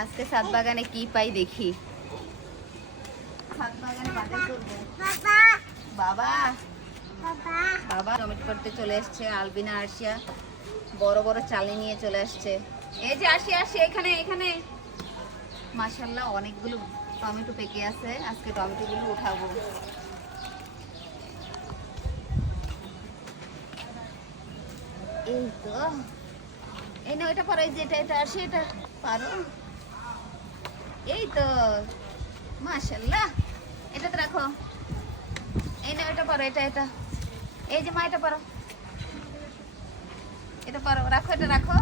আজকে ছাদ বাগানে কি পাই দেখি। ছাদ বাগানে বাজার করব। বাবা বাবা টমেটো করতে চলে এসছে। আলবিনা আরশিয়া বড় বড় চালি নিয়ে চলে আসছে। এই যে আসি এখানে এখানে মাশাআল্লাহ অনেকগুলো টমেটো পেকে আছে। আজকে টমেটোগুলো উঠাবো। এই তো এই না, এটা পারো, এই যে এটা আসি, এটা পারো। এই তো মাশাআল্লাহ, এটাতে রাখো। এই না, এটা পারো, এটা এই যে মা, এটা পারো, এটা পারো, রাখো, এটা রাখো।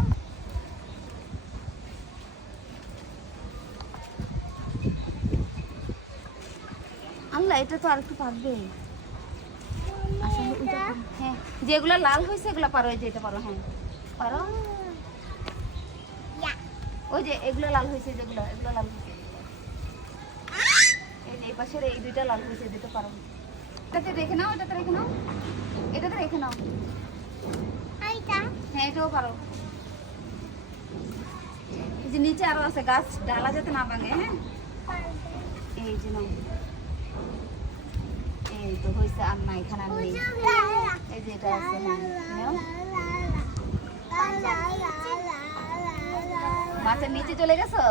আল্লাহ, এটা তো আর একটু পারবে। হ্যাঁ, যেগুলো লাল হয়েছে এগুলো পারো। এই যে এটা পারো, হ্যাঁ পারো। ওই যে এগুলো লাল হয়েছে, এগুলো লাল হয়েছে। এই পাশের এই দুইটা লাল হয়েছে, দুটো পারো। এটাতে রেখে নাও, এটাতে রেখে নাও, এটাতে রেখে নাও। হ্যাঁ, এটাও পারো। এই যে নিচে আরো আছে, গাছ ডালা যাতে না ভাঙে। হ্যাঁ, এই যে নাও। এই তো হয়েছে, আর না এখানে আর নেই। এই যে এটা আছে, মাছের নিচে চলে গেছো।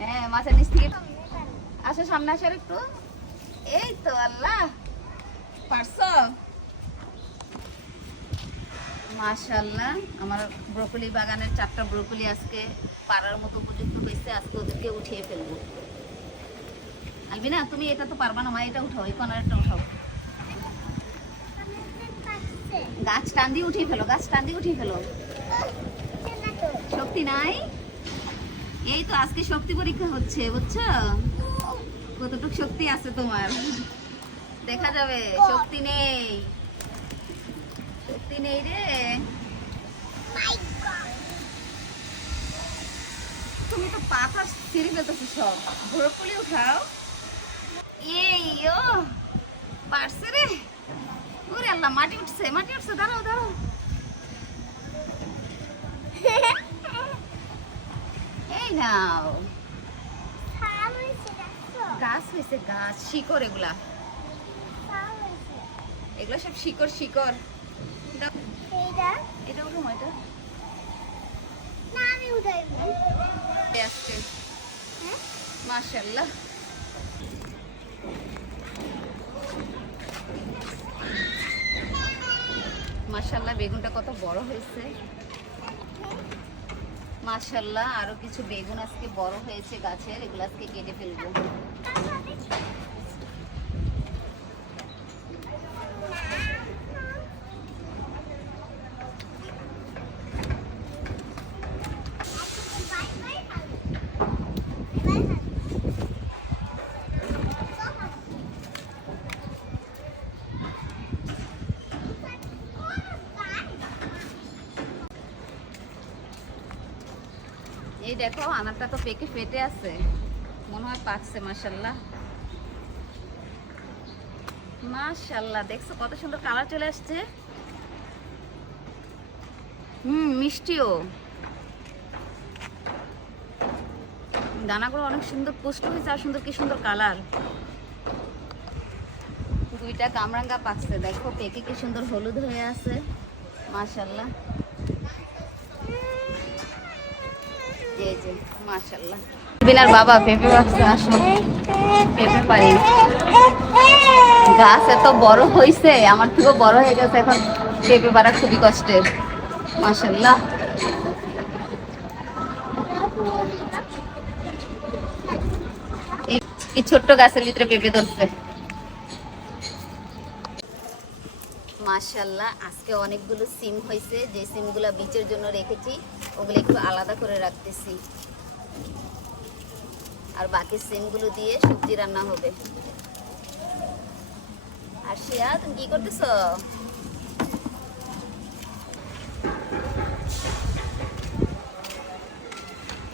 হ্যাঁ, মাছের নিচ থেকে আসো, সামনে আসো একটু। এই তো আল্লাহ, পারছো। মাশাআল্লাহ, আমার ব্রকলি বাগানের 4টা ব্রকলি আজকে পারার মতো উপযুক্ত হয়েছে। আজকে ওদেরকে উঠিয়ে ফেলবো। আলবিনা, তুমি এটা তো পারবা না মা, এটা উঠাও, এই কর্নারটা উঠাও। গাছ টান দিয়ে উঠিয়ে ফেলো, গাছ টান দিয়ে উঠিয়ে ফেলো। শক্তি নাই। এই তো আজকে শক্তি পরীক্ষা হচ্ছে, বুঝছো? কতটুকু শক্তি আছে তোমার দেখা যাবে। শক্তি নেই, শক্তি নেই রে। তুমি তো পাতা ছিঁড়ে ফেলতেছো সব। ব্রকলি উঠাও। এই ও পারছে রে। ওরে আল্লাহ, মাটি উঠছে, মাটি উঠছে। দাঁড়াও দাঁড়াও। এই নাও, গাছ হয়েছে, গাছ শিকড়, এগুলা এগুলা সব শিকড়। শিকড় এটা উঠো, এটা মাশাআল্লাহ। মাশাআল্লাহ, বেগুনটা কত বড় হয়েছে। মাশাআল্লাহ, আরো কিছু বেগুন আজকে বড় হয়েছে গাছের, এগুলো আজকে কেটে ফেলবো। এই দেখো, আনারটা তো পেকে ফেটে আছে, মনে হয় পাকছে। মাশাআল্লাহ মাশাআল্লাহ, দেখছো কত সুন্দর কালার চলে আসছে। মিষ্টিও। দানাগুলো অনেক সুন্দর পুষ্ট হয়েছে, আর সুন্দর, কি সুন্দর কালার। দুইটা কামরাঙ্গা পাকছে, দেখো পেকে কি সুন্দর হলুদ হয়ে আছে। মাশাআল্লাহ, এই যে মাশাআল্লাহ। বিনার বাবা পেঁপে পাকছে, আসো পেঁপে পারি। গাছ এত বড় হয়েছে, আমার থেকেও বড় হয়ে গেছে, এখন পেঁপে পাড়া খুবই কষ্টের। মাশাআল্লাহ, এই ছোট্ট গাছের ভিতরে পেঁপে ধরছে। মাশাআল্লাহ, আজকে অনেকগুলো সিম হয়েছে। যে সিমগুলো বীজের জন্য রেখেছি ওগুলো একটু আলাদা করে রাখতেছি, আর বাকি সিমগুলো দিয়ে সবজি রান্না হবে। আর শিয়া, তুমি কি করতেছ?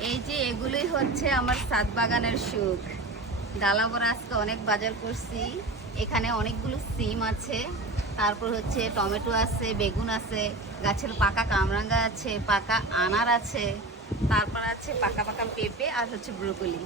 এই যে এগুলোই হচ্ছে আমার ছাদ বাগানের সুখ। ডালা ভরা আজকে অনেক বাজার করছি। এখানে অনেকগুলো সিম আছে, তারপর হচ্ছে টমেটো আছে, বেগুন আছে, গাছের পাকা কামরাঙ্গা আছে, পাকা আনার আছে, তারপর আছে পাকা পাকা পেঁপে আর হচ্ছে ব্রোকলি।